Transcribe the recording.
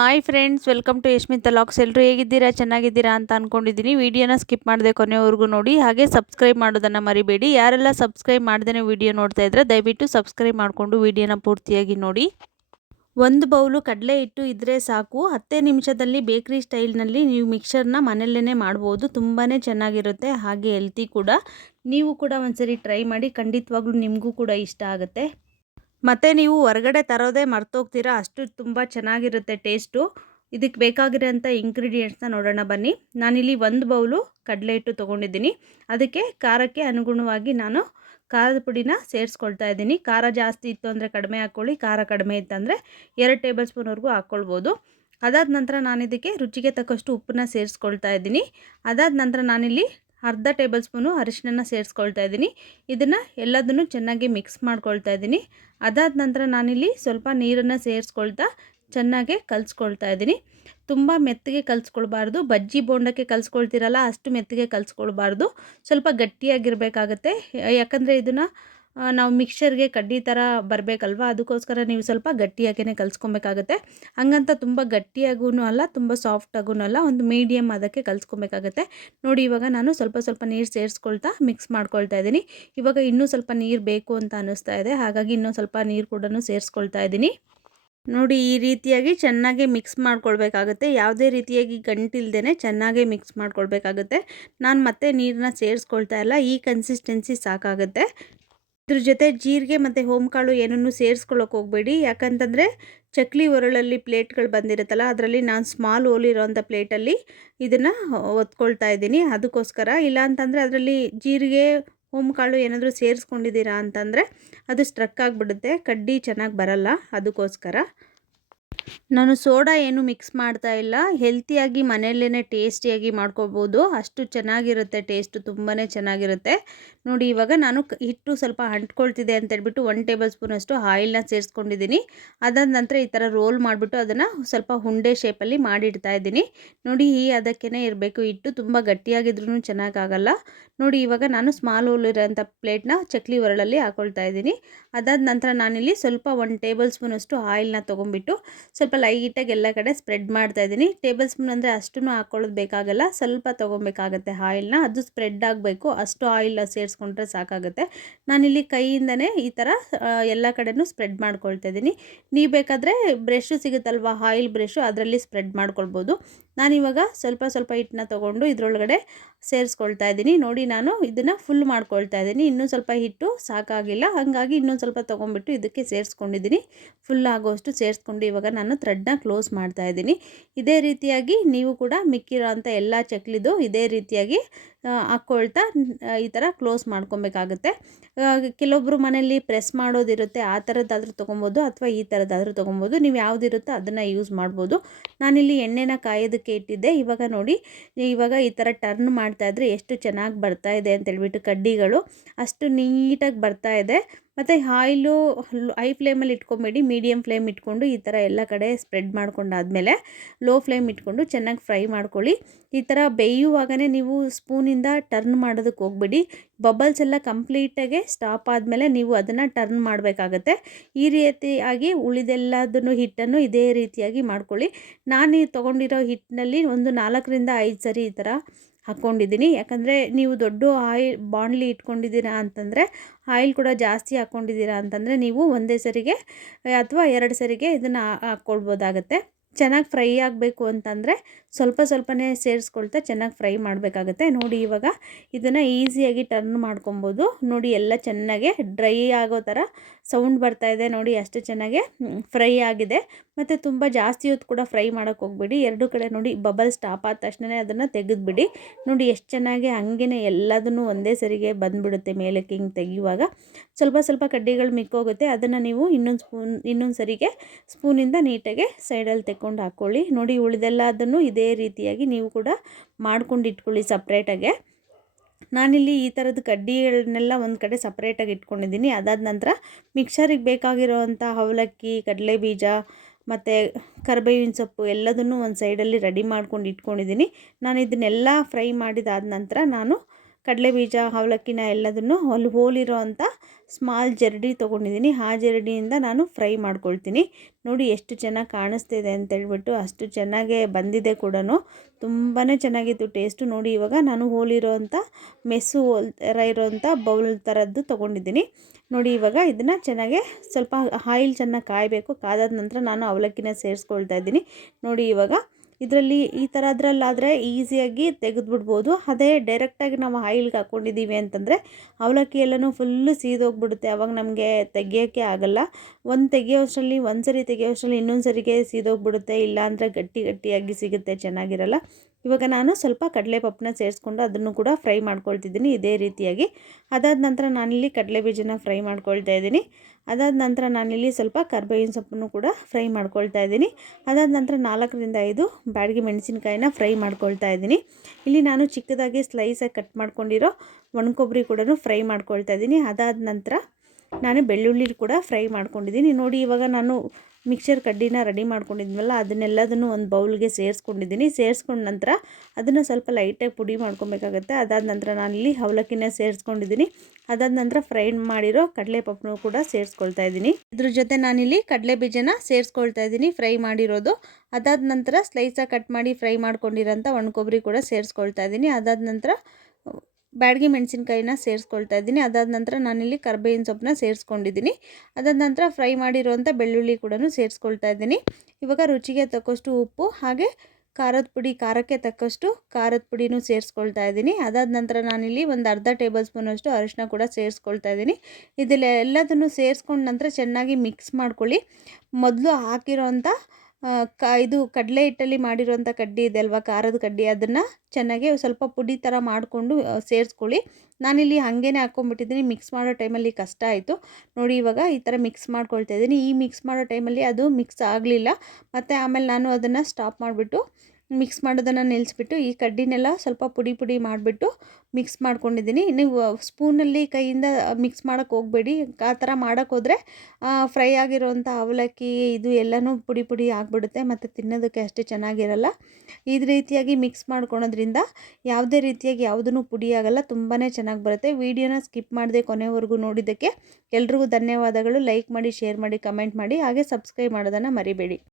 Hi friends, welcome to Yashmita vlogs. ಎಲ್ಲರೂ ಹೇಗಿದ್ದೀರಾ? ಚೆನ್ನಾಗಿದ್ದೀರಾ ಅಂತ ಅಂದ್ಕೊಂಡಿದ್ದೀನಿ. ವಿಡಿಯೋನ ಸ್ಕಿಪ್ ಮಾಡದೆ ಕೊನೆವರೆಗೂ ನೋಡಿ, ಹಾಗೆ ಸಬ್ಸ್ಕ್ರೈಬ್ ಮಾಡೋದನ್ನು ಮರಿಬೇಡಿ. ಯಾರೆಲ್ಲ ಸಬ್ಸ್ಕ್ರೈಬ್ ಮಾಡ್ದೇ ವಿಡಿಯೋ ನೋಡ್ತಾ ಇದ್ರೆ ದಯವಿಟ್ಟು ಸಬ್ಸ್ಕ್ರೈಬ್ ಮಾಡಿಕೊಂಡು ವಿಡಿಯೋನ ಪೂರ್ತಿಯಾಗಿ ನೋಡಿ. ಒಂದು ಬೌಲು ಕಡಲೆ ಹಿಟ್ಟು ಇದ್ದರೆ ಸಾಕು. 10 ನಿಮಿಷದಲ್ಲಿ ಬೇಕ್ರಿ ಸ್ಟೈಲ್ನಲ್ಲಿ ನೀವು ಮಿಕ್ಸರ್ನ ಮನೆಯಲ್ಲೇ ಮಾಡ್ಬೋದು. ತುಂಬಾ ಚೆನ್ನಾಗಿರುತ್ತೆ, ಹಾಗೆ ಹೆಲ್ತಿ ಕೂಡ. ನೀವು ಕೂಡ ಒಂದ್ಸರಿ ಟ್ರೈ ಮಾಡಿ, ಖಂಡಿತವಾಗ್ಲೂ ನಿಮಗೂ ಕೂಡ ಇಷ್ಟ ಆಗುತ್ತೆ. ಮತ್ತು ನೀವು ಹೊರಗಡೆ ತರೋದೇ ಮರ್ತೋಗ್ತೀರಾ, ಅಷ್ಟು ತುಂಬ ಚೆನ್ನಾಗಿರುತ್ತೆ ಟೇಸ್ಟು. ಇದಕ್ಕೆ ಬೇಕಾಗಿರೋಂಥ ಇಂಗ್ರೀಡಿಯೆಂಟ್ಸ್ನ ನೋಡೋಣ ಬನ್ನಿ. ನಾನಿಲ್ಲಿ 1 ಬೌಲು ಕಡಲೆ ಹಿಟ್ಟು ತೊಗೊಂಡಿದ್ದೀನಿ. ಅದಕ್ಕೆ ಖಾರಕ್ಕೆ ಅನುಗುಣವಾಗಿ ನಾನು ಖಾರದ ಪುಡಿನ ಸೇರಿಸ್ಕೊಳ್ತಾ ಇದ್ದೀನಿ. ಖಾರ ಜಾಸ್ತಿ ಇತ್ತು ಅಂದರೆ ಕಡಿಮೆ ಹಾಕ್ಕೊಳ್ಳಿ, ಖಾರ ಕಡಿಮೆ ಇತ್ತಂದರೆ 2 ಟೇಬಲ್ ಸ್ಪೂನ್ವರೆಗೂ ಹಾಕ್ಕೊಳ್ಬೋದು. ಅದಾದ ನಂತರ ನಾನಿದಕ್ಕೆ ರುಚಿಗೆ ತಕ್ಕಷ್ಟು ಉಪ್ಪನ್ನ ಸೇರಿಸ್ಕೊಳ್ತಾ ಇದ್ದೀನಿ. ಅದಾದ ನಂತರ ನಾನಿಲ್ಲಿ ಅರ್ಧ ಟೇಬಲ್ ಸ್ಪೂನು ಅರಿಶಿನ ಸೇರಿಸ್ಕೊಳ್ತಾ ಇದ್ದೀನಿ. ಇದನ್ನು ಎಲ್ಲದನ್ನು ಚೆನ್ನಾಗಿ ಮಿಕ್ಸ್ ಮಾಡ್ಕೊಳ್ತಾ ಇದ್ದೀನಿ. ಅದಾದ ನಂತರ ನಾನಿಲ್ಲಿ ಸ್ವಲ್ಪ ನೀರನ್ನು ಸೇರಿಸ್ಕೊಳ್ತಾ ಚೆನ್ನಾಗಿ ಕಲಿಸ್ಕೊಳ್ತಾ ಇದ್ದೀನಿ. ತುಂಬ ಮೆತ್ತಗೆ ಕಲಿಸ್ಕೊಳ್ಬಾರ್ದು. ಬಜ್ಜಿ ಬೋಂಡಕ್ಕೆ ಕಲಿಸ್ಕೊಳ್ತೀರಲ್ಲ ಅಷ್ಟು ಮೆತ್ತಗೆ ಕಲಿಸ್ಕೊಳ್ಬಾರ್ದು, ಸ್ವಲ್ಪ ಗಟ್ಟಿಯಾಗಿರಬೇಕಾಗತ್ತೆ. ಯಾಕಂದರೆ ಇದನ್ನು ನಾವು ಮಿಕ್ಸರ್ಗೆ ಕಡ್ಡಿ ಥರ ಬರಬೇಕಲ್ವ, ಅದಕ್ಕೋಸ್ಕರ ನೀವು ಸ್ವಲ್ಪ ಗಟ್ಟಿಯಾಗೇ ಕಲಿಸ್ಕೊಬೇಕಾಗತ್ತೆ. ಹಂಗಂತ ತುಂಬ ಗಟ್ಟಿಯಾಗೂ ಅಲ್ಲ, ತುಂಬ ಸಾಫ್ಟಾಗೂ ಅಲ್ಲ, ಒಂದು ಮೀಡಿಯಮ್ ಅದಕ್ಕೆ ಕಲಿಸ್ಕೊಬೇಕಾಗತ್ತೆ. ನೋಡಿ, ಇವಾಗ ನಾನು ಸ್ವಲ್ಪ ಸ್ವಲ್ಪ ನೀರು ಸೇರಿಸ್ಕೊಳ್ತಾ ಮಿಕ್ಸ್ ಮಾಡ್ಕೊಳ್ತಾ ಇದ್ದೀನಿ. ಇವಾಗ ಇನ್ನೂ ಸ್ವಲ್ಪ ನೀರು ಬೇಕು ಅಂತ ಅನ್ನಿಸ್ತಾ ಇದೆ, ಹಾಗಾಗಿ ಇನ್ನೂ ಸ್ವಲ್ಪ ನೀರು ಕೂಡ ಸೇರಿಸ್ಕೊಳ್ತಾ ಇದ್ದೀನಿ. ನೋಡಿ, ಈ ರೀತಿಯಾಗಿ ಚೆನ್ನಾಗಿ ಮಿಕ್ಸ್ ಮಾಡ್ಕೊಳ್ಬೇಕಾಗುತ್ತೆ. ಯಾವುದೇ ರೀತಿಯಾಗಿ ಗಂಟಿಲ್ದೇ ಚೆನ್ನಾಗಿ ಮಿಕ್ಸ್ ಮಾಡ್ಕೊಳ್ಬೇಕಾಗುತ್ತೆ. ನಾನು ಮತ್ತೆ ನೀರನ್ನ ಸೇರಿಸ್ಕೊಳ್ತಾ ಇಲ್ಲ, ಈ ಕನ್ಸಿಸ್ಟೆನ್ಸಿ ಸಾಕಾಗುತ್ತೆ. ಇದ್ರ ಜೊತೆ ಜೀರಿಗೆ ಮತ್ತು ಹೋಮ್ಕಾಳು ಏನನ್ನು ಸೇರಿಸ್ಕೊಳ್ಳೋಕೆ ಹೋಗಬೇಡಿ. ಯಾಕಂತಂದರೆ ಚಕ್ಲಿ ಒರಳಲ್ಲಿ ಪ್ಲೇಟ್ಗಳು ಬಂದಿರುತ್ತಲ್ಲ, ಅದರಲ್ಲಿ ನಾನು ಸ್ಮಾಲ್ ಹೋಲ್ ಇರೋವಂಥ ಪ್ಲೇಟಲ್ಲಿ ಇದನ್ನು ಒತ್ಕೊಳ್ತಾ ಇದ್ದೀನಿ. ಅದಕ್ಕೋಸ್ಕರ. ಇಲ್ಲ ಅಂತಂದರೆ ಅದರಲ್ಲಿ ಜೀರಿಗೆ ಹೋಮ್ಕಾಳು ಏನಾದರೂ ಸೇರಿಸ್ಕೊಂಡಿದ್ದೀರಾ ಅಂತಂದರೆ ಅದು ಸ್ಟ್ರಕ್ ಆಗಿಬಿಡುತ್ತೆ, ಕಡ್ಡಿ ಚೆನ್ನಾಗಿ ಬರಲ್ಲ. ಅದಕ್ಕೋಸ್ಕರ ನಾನು ಸೋಡಾ ಏನು ಮಿಕ್ಸ್ ಮಾಡ್ತಾ ಇಲ್ಲ. ಹೆಲ್ತಿಯಾಗಿ ಮನೆಯಲ್ಲೇ ಟೇಸ್ಟಿಯಾಗಿ ಮಾಡ್ಕೋಬೋದು, ಅಷ್ಟು ಚೆನ್ನಾಗಿರುತ್ತೆ ಟೇಸ್ಟು, ತುಂಬಾ ಚೆನ್ನಾಗಿರುತ್ತೆ. ನೋಡಿ, ಇವಾಗ ನಾನು ಹಿಟ್ಟು ಸ್ವಲ್ಪ ಅಂಟ್ಕೊಳ್ತಿದೆ ಅಂತೇಳ್ಬಿಟ್ಟು 1 ಟೇಬಲ್ ಸ್ಪೂನಷ್ಟು ಆಯಿಲ್ನ ಸೇರಿಸ್ಕೊಂಡಿದ್ದೀನಿ. ಅದಾದ ನಂತರ ಈ ಥರ ರೋಲ್ ಮಾಡಿಬಿಟ್ಟು ಅದನ್ನು ಸ್ವಲ್ಪ ಉಂಡೆ ಶೇಪಲ್ಲಿ ಮಾಡಿಡ್ತಾ ಇದ್ದೀನಿ. ನೋಡಿ, ಈ ಅದಕ್ಕೇ ಇರಬೇಕು ಹಿಟ್ಟು, ತುಂಬ ಗಟ್ಟಿಯಾಗಿದ್ರೂ ಚೆನ್ನಾಗಾಗಲ್ಲ. ನೋಡಿ, ಇವಾಗ ನಾನು ಸ್ಮಾಲ್ ಹೋಲ್ ಇರೋಂಥ ಪ್ಲೇಟ್ನ ಚಕ್ಲಿ ಒರಳಲ್ಲಿ ಹಾಕ್ಕೊಳ್ತಾ ಇದ್ದೀನಿ. ಅದಾದ ನಂತರ ನಾನಿಲ್ಲಿ ಸ್ವಲ್ಪ 1 ಟೇಬಲ್ ಸ್ಪೂನಷ್ಟು ಆಯಿಲ್ನ ತೊಗೊಂಡ್ಬಿಟ್ಟು ಸ್ವಲ್ಪ ಲೈಟಾಗಿ ಎಲ್ಲ ಕಡೆ ಸ್ಪ್ರೆಡ್ ಮಾಡ್ತಾ ಇದ್ದೀನಿ. ಟೇಬಲ್ ಸ್ಪೂನ್ ಅಂದರೆ ಅಷ್ಟೂ ಹಾಕ್ಕೊಳ್ಳೋದು ಬೇಕಾಗಲ್ಲ, ಸ್ವಲ್ಪ ತೊಗೊಬೇಕಾಗತ್ತೆ ಆಯಿಲ್ನ. ಅದು ಸ್ಪ್ರೆಡ್ ಆಗಬೇಕು, ಅಷ್ಟು ಆಯಿಲ್ ಸೇರಿಸ್ಕೊಂಡ್ರೆ ಸಾಕಾಗುತ್ತೆ. ನಾನಿಲ್ಲಿ ಕೈಯಿಂದನೇ ಈ ಥರ ಎಲ್ಲ ಕಡೆನೂ ಸ್ಪ್ರೆಡ್ ಮಾಡ್ಕೊಳ್ತಾ ಇದ್ದೀನಿ. ನೀವು ಬೇಕಾದರೆ ಬ್ರಷು ಸಿಗುತ್ತಲ್ವ, ಆಯಿಲ್ ಬ್ರಷು, ಅದರಲ್ಲಿ ಸ್ಪ್ರೆಡ್ ಮಾಡ್ಕೊಳ್ಬೋದು. ನಾನಿವಾಗ ಸ್ವಲ್ಪ ಸ್ವಲ್ಪ ಹಿಟ್ಟನ್ನ ತೊಗೊಂಡು ಇದರೊಳಗಡೆ ಸೇರಿಸ್ಕೊಳ್ತಾ ಇದ್ದೀನಿ. ನೋಡಿ, ನಾನು ಇದನ್ನು ಫುಲ್ ಮಾಡ್ಕೊಳ್ತಾ ಇದ್ದೀನಿ. ಇನ್ನೂ ಸ್ವಲ್ಪ ಹಿಟ್ಟು ಸಾಕಾಗಿಲ್ಲ, ಹಾಗಾಗಿ ಇನ್ನೊಂದು ಸ್ವಲ್ಪ ತೊಗೊಂಡ್ಬಿಟ್ಟು ಇದಕ್ಕೆ ಸೇರಿಸ್ಕೊಂಡಿದ್ದೀನಿ. ಫುಲ್ ಆಗೋಷ್ಟು ಸೇರಿಸ್ಕೊಂಡು ಇವಾಗ ನಾನು ಥ್ರೆಡ್ನ ಕ್ಲೋಸ್ ಮಾಡ್ತಾ ಇದ್ದೀನಿ. ಇದೇ ರೀತಿಯಾಗಿ ನೀವು ಕೂಡ ಮಿಕ್ಕಿರೋ ಅಂಥ ಎಲ್ಲ ಚಕ್ಲಿದು ಇದೇ ರೀತಿಯಾಗಿ ಹಾಕ್ಕೊಳ್ತಾ ಈ ಥರ ಕ್ಲೋಸ್ ಮಾಡ್ಕೊಬೇಕಾಗುತ್ತೆ. ಕೆಲವೊಬ್ಬರು ಮನೆಯಲ್ಲಿ ಪ್ರೆಸ್ ಮಾಡೋದಿರುತ್ತೆ, ಆ ಥರದ್ದಾದರೂ ತೊಗೊಬೋದು, ಅಥವಾ ಈ ಥರದ್ದಾದರೂ ತೊಗೊಬೋದು. ನೀವು ಯಾವುದಿರುತ್ತೋ ಅದನ್ನು ಯೂಸ್ ಮಾಡ್ಬೋದು. ನಾನಿಲ್ಲಿ ಎಣ್ಣೆನ ಕಾಯೋದಕ್ಕೆ ಇಟ್ಟಿದ್ದೆ. ಇವಾಗ ನೋಡಿ, ಇವಾಗ ಈ ಥರ ಟರ್ನ್ ಮಾಡ್ತಾಯಿದ್ರೆ ಎಷ್ಟು ಚೆನ್ನಾಗಿ ಬರ್ತಾ ಇದೆ ಅಂತೇಳ್ಬಿಟ್ಟು ಕಡ್ಡಿಗಳು ಅಷ್ಟು ನೀಟಾಗಿ ಬರ್ತಾ ಇದೆ. ಮತ್ತು ಆಯಿಲು ಹೈ ಫ್ಲೇಮಲ್ಲಿ ಇಟ್ಕೊಬೇಡಿ, ಮೀಡಿಯಮ್ ಫ್ಲೇಮ್ ಇಟ್ಕೊಂಡು ಈ ಥರ ಎಲ್ಲ ಕಡೆ ಸ್ಪ್ರೆಡ್ ಮಾಡ್ಕೊಂಡಾದಮೇಲೆ ಲೋ ಫ್ಲೇಮ್ ಇಟ್ಕೊಂಡು ಚೆನ್ನಾಗಿ ಫ್ರೈ ಮಾಡ್ಕೊಳ್ಳಿ. ಈ ಥರ ಬೇಯುವಾಗಲೇ ನೀವು ಸ್ಪೂನಿಂದ ಟರ್ನ್ ಮಾಡೋದಕ್ಕೆ ಹೋಗಬೇಡಿ. ಬಬಲ್ಸ್ ಎಲ್ಲ ಕಂಪ್ಲೀಟಾಗಿ ಸ್ಟಾಪ್ ಆದಮೇಲೆ ನೀವು ಅದನ್ನು ಟರ್ನ್ ಮಾಡಬೇಕಾಗತ್ತೆ. ಈ ರೀತಿಯಾಗಿ ಉಳಿದೆಲ್ಲದನ್ನು ಹಿಟ್ಟನ್ನು ಇದೇ ರೀತಿಯಾಗಿ ಮಾಡ್ಕೊಳ್ಳಿ. ನಾನು ತೊಗೊಂಡಿರೋ ಹಿಟ್ಟಿನಲ್ಲಿ ಒಂದು 4ರಿಂದ 5 ಸರಿ ಈ ಥರ ಹಾಕ್ಕೊಂಡಿದ್ದೀನಿ. ಯಾಕಂದರೆ ನೀವು ದೊಡ್ಡ ಬಾಣಲಿ ಇಟ್ಕೊಂಡಿದ್ದೀರಾ ಅಂತಂದರೆ, ಆಯಿಲ್ ಕೂಡ ಜಾಸ್ತಿ ಹಾಕ್ಕೊಂಡಿದ್ದೀರಾ ಅಂತಂದರೆ ನೀವು ಒಂದೇ ಸರಿಗೆ ಅಥವಾ 2 ಸರಿಗೆ ಇದನ್ನು ಹಾಕ್ಕೊಳ್ಬೋದಾಗತ್ತೆ. ಚೆನ್ನಾಗಿ ಫ್ರೈ ಆಗಬೇಕು ಅಂತಂದರೆ ಸ್ವಲ್ಪ ಸ್ವಲ್ಪನೇ ಸೇರಿಸ್ಕೊಳ್ತಾ ಚೆನ್ನಾಗಿ ಫ್ರೈ ಮಾಡಬೇಕಾಗತ್ತೆ. ನೋಡಿ, ಇವಾಗ ಇದನ್ನು ಈಸಿಯಾಗಿ ಟರ್ನ್ ಮಾಡ್ಕೊಬೋದು. ನೋಡಿ, ಎಲ್ಲ ಚೆನ್ನಾಗೆ ಡ್ರೈ ಆಗೋ ಥರ ಸೌಂಡ್ ಬರ್ತಾಯಿದೆ. ನೋಡಿ, ಅಷ್ಟು ಚೆನ್ನಾಗೆ ಫ್ರೈ ಆಗಿದೆ. ಮತ್ತು ತುಂಬ ಜಾಸ್ತಿ ಹೊತ್ತು ಕೂಡ ಫ್ರೈ ಮಾಡೋಕ್ಕೆ ಹೋಗಬೇಡಿ. 2 ಕಡೆ ನೋಡಿ ಬಬಲ್ ಸ್ಟಾಪ್ ಆದ ತಕ್ಷಣ ಅದನ್ನು ತೆಗೆದುಬಿಡಿ. ನೋಡಿ, ಎಷ್ಟು ಚೆನ್ನಾಗಿ ಹಂಗೇ ಎಲ್ಲದನ್ನು ಒಂದೇ ಸರಿಗೆ ಬಂದುಬಿಡುತ್ತೆ ಮೇಲಕ್ಕೆ. ಹಿಂಗೆ ತೆಗೆಯುವಾಗ ಸ್ವಲ್ಪ ಸ್ವಲ್ಪ ಕಡ್ಡಿಗಳು ಮಿಕ್ಕೋಗುತ್ತೆ, ಅದನ್ನು ನೀವು ಇನ್ನೊಂದು ಸರಿಗೆ ಸ್ಪೂನಿಂದ ನೀಟಾಗಿ ಸೈಡಲ್ಲಿ ತೆಕ್ಕೊಂಡು ಹಾಕ್ಕೊಳ್ಳಿ. ನೋಡಿ, ಉಳಿದೆಲ್ಲದನ್ನು ಇದೇ ರೀತಿಯಾಗಿ ನೀವು ಕೂಡ ಮಾಡ್ಕೊಂಡು ಇಟ್ಕೊಳ್ಳಿ ಸಪ್ರೇಟಾಗೆ. ನಾನಿಲ್ಲಿ ಈ ಥರದ ಕಡ್ಡಿಗಳನ್ನೆಲ್ಲ ಒಂದು ಕಡೆ ಸಪ್ರೇಟಾಗಿ ಇಟ್ಕೊಂಡಿದ್ದೀನಿ. ಅದಾದ ನಂತರ ಮಿಕ್ಸರಿಗೆ ಬೇಕಾಗಿರೋವಂಥ ಅವಲಕ್ಕಿ, ಕಡಲೆ ಬೀಜ ಮತ್ತು ಕರಿಬೇವಿನ ಸೊಪ್ಪು ಎಲ್ಲದನ್ನು ಒಂದು ಸೈಡಲ್ಲಿ ರೆಡಿ ಮಾಡ್ಕೊಂಡು ಇಟ್ಕೊಂಡಿದ್ದೀನಿ. ನಾನು ಇದನ್ನೆಲ್ಲ ಫ್ರೈ ಮಾಡಿದಾದ ನಂತರ ನಾನು ಕಡಲೆಬೀಜ ಅವಲಕ್ಕಿನ ಎಲ್ಲದನ್ನು ಹೋಲಿರೋ ಅಂಥ ಸ್ಮಾಲ್ ಜರಡಿ ತೊಗೊಂಡಿದ್ದೀನಿ. ಆ ಜರಡಿಯಿಂದ ನಾನು ಫ್ರೈ ಮಾಡ್ಕೊಳ್ತೀನಿ. ನೋಡಿ ಎಷ್ಟು ಚೆನ್ನಾಗಿ ಕಾಣಿಸ್ತಿದೆ ಅಂತೇಳ್ಬಿಟ್ಟು, ಅಷ್ಟು ಚೆನ್ನಾಗೇ ಬಂದಿದೆ ಕೂಡ. ತುಂಬಾ ಚೆನ್ನಾಗಿತ್ತು ಟೇಸ್ಟು. ನೋಡಿ ಇವಾಗ ನಾನು ಹೋಲಿರೋ ಅಂಥ ಮೆಸ್ಸು ಥರ ಇರೋವಂಥ ಬೌಲ್ ಥರದ್ದು ತೊಗೊಂಡಿದ್ದೀನಿ. ನೋಡಿ ಇವಾಗ ಇದನ್ನು ಚೆನ್ನಾಗೆ ಸ್ವಲ್ಪ ಆಯಿಲ್ ಚೆನ್ನಾಗಿ ಕಾಯಬೇಕು. ಕಾದಾದ ನಂತರ ನಾನು ಅವಲಕ್ಕಿನ ಸೇರಿಸ್ಕೊಳ್ತಾ ಇದ್ದೀನಿ. ನೋಡಿ ಇವಾಗ ಇದರಲ್ಲಿ ಈ ಥರದ್ರಲ್ಲಾದರೆ ಈಸಿಯಾಗಿ ತೆಗೆದುಬಿಡ್ಬೋದು. ಅದೇ ಡೈರೆಕ್ಟಾಗಿ ನಾವು ಆಯಿಲ್ಗೆ ಹಾಕ್ಕೊಂಡಿದ್ದೀವಿ ಅಂತಂದರೆ ಅವಲಕ್ಕಿ ಎಲ್ಲನೂ ಫುಲ್ಲು ಸೀದೋಗ್ಬಿಡುತ್ತೆ. ಆವಾಗ ನಮಗೆ ತೆಗಿಯೋಕ್ಕೆ ಆಗೋಲ್ಲ. ಒಂದು ಸರಿ ತೆಗಿಯೋಷ್ಟರಲ್ಲಿ ಇನ್ನೊಂದು ಸರಿಗೆ ಸೀದೋಗ್ಬಿಡುತ್ತೆ. ಇಲ್ಲಾಂದರೆ ಗಟ್ಟಿ ಗಟ್ಟಿಯಾಗಿ ಸಿಗುತ್ತೆ, ಚೆನ್ನಾಗಿರಲ್ಲ. ಇವಾಗ ನಾನು ಸ್ವಲ್ಪ ಕಡಲೆಪಪ್ಪನ್ನ ಸೇರಿಸ್ಕೊಂಡು ಅದನ್ನು ಕೂಡ ಫ್ರೈ ಮಾಡ್ಕೊಳ್ತಿದ್ದೀನಿ ಇದೇ ರೀತಿಯಾಗಿ. ಅದಾದ ನಂತರ ನಾನಿಲ್ಲಿ ಕಡಲೆಬೀಜನ ಫ್ರೈ ಮಾಡ್ಕೊಳ್ತಾ ಇದ್ದೀನಿ. ಅದಾದ ನಂತರ ನಾನಿಲ್ಲಿ ಸ್ವಲ್ಪ ಕರ್ಬೇವಿನ ಸೊಪ್ಪನ್ನು ಕೂಡ ಫ್ರೈ ಮಾಡ್ಕೊಳ್ತಾ ಇದ್ದೀನಿ. ಅದಾದ ನಂತರ 4ರಿಂದ 5 ಬ್ಯಾಡಗಿ ಮೆಣಸಿನ್ಕಾಯಿನ ಫ್ರೈ ಮಾಡ್ಕೊಳ್ತಾ ಇದ್ದೀನಿ. ಇಲ್ಲಿ ನಾನು ಚಿಕ್ಕದಾಗಿ ಸ್ಲೈಸಾಗಿ ಕಟ್ ಮಾಡ್ಕೊಂಡಿರೋ ಒಣಕೊಬ್ಬರಿ ಕೂಡ ಫ್ರೈ ಮಾಡ್ಕೊಳ್ತಾ ಇದ್ದೀನಿ. ಅದಾದ ನಂತರ ನಾನು ಬೆಳ್ಳುಳ್ಳಿ ಕೂಡ ಫ್ರೈ ಮಾಡ್ಕೊಂಡಿದ್ದೀನಿ. ನೋಡಿ ಇವಾಗ ನಾನು ಮಿಕ್ಸರ್ ಕಡ್ಡಿನ ರೆಡಿ ಮಾಡ್ಕೊಂಡಿದ್ವಲ್ಲ, ಅದನ್ನೆಲ್ಲದನ್ನು ಒಂದು ಬೌಲ್ಗೆ ಸೇರಿಸ್ಕೊಂಡಿದ್ದೀನಿ. ಸೇರಿಸ್ಕೊಂಡ ನಂತರ ಅದನ್ನು ಸ್ವಲ್ಪ ಲೈಟಾಗಿ ಪುಡಿ ಮಾಡ್ಕೊಬೇಕಾಗತ್ತೆ. ಅದಾದ ನಂತರ ನಾನಿಲ್ಲಿ ಅವಲಕ್ಕಿನ ಸೇರಿಸ್ಕೊಂಡಿದ್ದೀನಿ. ಅದಾದ ನಂತರ ಫ್ರೈ ಮಾಡಿರೋ ಕಡಲೆಪಪ್ಪನ್ನು ಕೂಡ ಸೇರಿಸ್ಕೊಳ್ತಾ ಇದ್ದೀನಿ. ಇದ್ರ ಜೊತೆ ನಾನಿಲ್ಲಿ ಕಡಲೆ ಬೀಜನ ಸೇರಿಸ್ಕೊಳ್ತಾ ಇದ್ದೀನಿ, ಫ್ರೈ ಮಾಡಿರೋದು. ಅದಾದ ನಂತರ ಸ್ಲೈಸಾಗಿ ಕಟ್ ಮಾಡಿ ಫ್ರೈ ಮಾಡ್ಕೊಂಡಿರೋಂಥ ಒಣಕೊಬ್ಬರಿ ಕೂಡ ಸೇರಿಸ್ಕೊಳ್ತಾ ಇದ್ದೀನಿ. ಅದಾದ ನಂತರ ಬ್ಯಾಡಗಿ ಮೆಣಸಿನ್ಕಾಯಿನ ಸೇರಿಸ್ಕೊಳ್ತಾ ಇದ್ದೀನಿ. ಅದಾದ ನಂತರ ನಾನಿಲ್ಲಿ ಕರ್ಬೇವಿನ ಸೊಪ್ಪನ್ನ ಸೇರಿಸ್ಕೊಂಡಿದ್ದೀನಿ. ಅದಾದ ನಂತರ ಫ್ರೈ ಮಾಡಿರೋಂಥ ಬೆಳ್ಳುಳ್ಳಿ ಕೂಡ ಸೇರಿಸ್ಕೊಳ್ತಾ ಇದ್ದೀನಿ. ಇವಾಗ ರುಚಿಗೆ ತಕ್ಕಷ್ಟು ಉಪ್ಪು, ಹಾಗೆ ಖಾರದ ಪುಡಿ, ಖಾರಕ್ಕೆ ತಕ್ಕಷ್ಟು ಖಾರದ ಪುಡಿನೂ ಸೇರಿಸ್ಕೊಳ್ತಾ ಇದ್ದೀನಿ. ಅದಾದ ನಂತರ ನಾನಿಲ್ಲಿ ಒಂದು ಅರ್ಧ ಟೇಬಲ್ ಸ್ಪೂನಷ್ಟು ಅರಿಶಿನ ಕೂಡ ಸೇರಿಸ್ಕೊಳ್ತಾ ಇದ್ದೀನಿ. ಎಲ್ಲದನ್ನು ಸೇರಿಸ್ಕೊಂಡ ನಂತರ ಚೆನ್ನಾಗಿ ಮಿಕ್ಸ್ ಮಾಡ್ಕೊಳ್ಳಿ. ಮೊದಲು ಹಾಕಿರೋಂಥ ಇದು ಕಡಲೆ ಹಿಟ್ಟಲ್ಲಿ ಮಾಡಿರೋಂಥ ಕಡ್ಡಿ ಇದೆ ಅಲ್ವಾ, ಖಾರದ ಕಡ್ಡಿ, ಅದನ್ನು ಚೆನ್ನಾಗಿ ಸ್ವಲ್ಪ ಪುಡಿ ಥರ ಮಾಡಿಕೊಂಡು ಸೇರಿಸ್ಕೊಳ್ಳಿ. ನಾನಿಲ್ಲಿ ಹಾಗೇ ಹಾಕ್ಕೊಂಡ್ಬಿಟ್ಟಿದ್ದೀನಿ. ಮಿಕ್ಸ್ ಮಾಡೋ ಟೈಮಲ್ಲಿ ಕಷ್ಟ ಆಯಿತು. ನೋಡಿ ಇವಾಗ ಈ ಥರ ಮಿಕ್ಸ್ ಮಾಡ್ಕೊಳ್ತಾ ಇದ್ದೀನಿ. ಈ ಮಿಕ್ಸ್ ಮಾಡೋ ಟೈಮಲ್ಲಿ ಅದು ಮಿಕ್ಸ್ ಆಗಲಿಲ್ಲ. ಮತ್ತು ಆಮೇಲೆ ನಾನು ಅದನ್ನು ಸ್ಟಾಪ್ ಮಾಡಿಬಿಟ್ಟು ಮಿಕ್ಸ್ ಮಾಡೋದನ್ನು ನಿಲ್ಲಿಸ್ಬಿಟ್ಟು ಈ ಕಡ್ಡಿನೆಲ್ಲ ಸ್ವಲ್ಪ ಪುಡಿ ಪುಡಿ ಮಾಡಿಬಿಟ್ಟು ಮಿಕ್ಸ್ ಮಾಡ್ಕೊಂಡಿದ್ದೀನಿ. ನೀವು ಸ್ಪೂನಲ್ಲಿ ಕೈಯಿಂದ ಮಿಕ್ಸ್ ಮಾಡೋಕ್ಕೆ ಹೋಗಬೇಡಿ. ಆ ಥರ ಮಾಡೋಕ್ಕೋದ್ರೆ ಫ್ರೈ ಆಗಿರೋವಂಥ ಅವಲಕ್ಕಿ ಇದು ಎಲ್ಲನೂ ಪುಡಿ ಪುಡಿ ಆಗಿಬಿಡುತ್ತೆ, ಮತ್ತು ತಿನ್ನೋದಕ್ಕೆ ಅಷ್ಟು ಚೆನ್ನಾಗಿರಲ್ಲ. ಈ ರೀತಿಯಾಗಿ ಮಿಕ್ಸ್ ಮಾಡ್ಕೊಳೋದ್ರಿಂದ ಯಾವುದೇ ರೀತಿಯಾಗಿ ಯಾವುದೂ ಪುಡಿ ಆಗಲ್ಲ, ತುಂಬಾ ಚೆನ್ನಾಗಿ ಬರುತ್ತೆ. ವಿಡಿಯೋನ ಸ್ಕಿಪ್ ಮಾಡದೆ ಕೊನೆವರೆಗೂ ನೋಡಿದ್ದಕ್ಕೆ ಎಲ್ರಿಗೂ ಧನ್ಯವಾದಗಳು. ಲೈಕ್ ಮಾಡಿ, ಶೇರ್ ಮಾಡಿ, ಕಮೆಂಟ್ ಮಾಡಿ, ಹಾಗೆ ಸಬ್ಸ್ಕ್ರೈಬ್ ಮಾಡೋದನ್ನು ಮರಿಬೇಡಿ.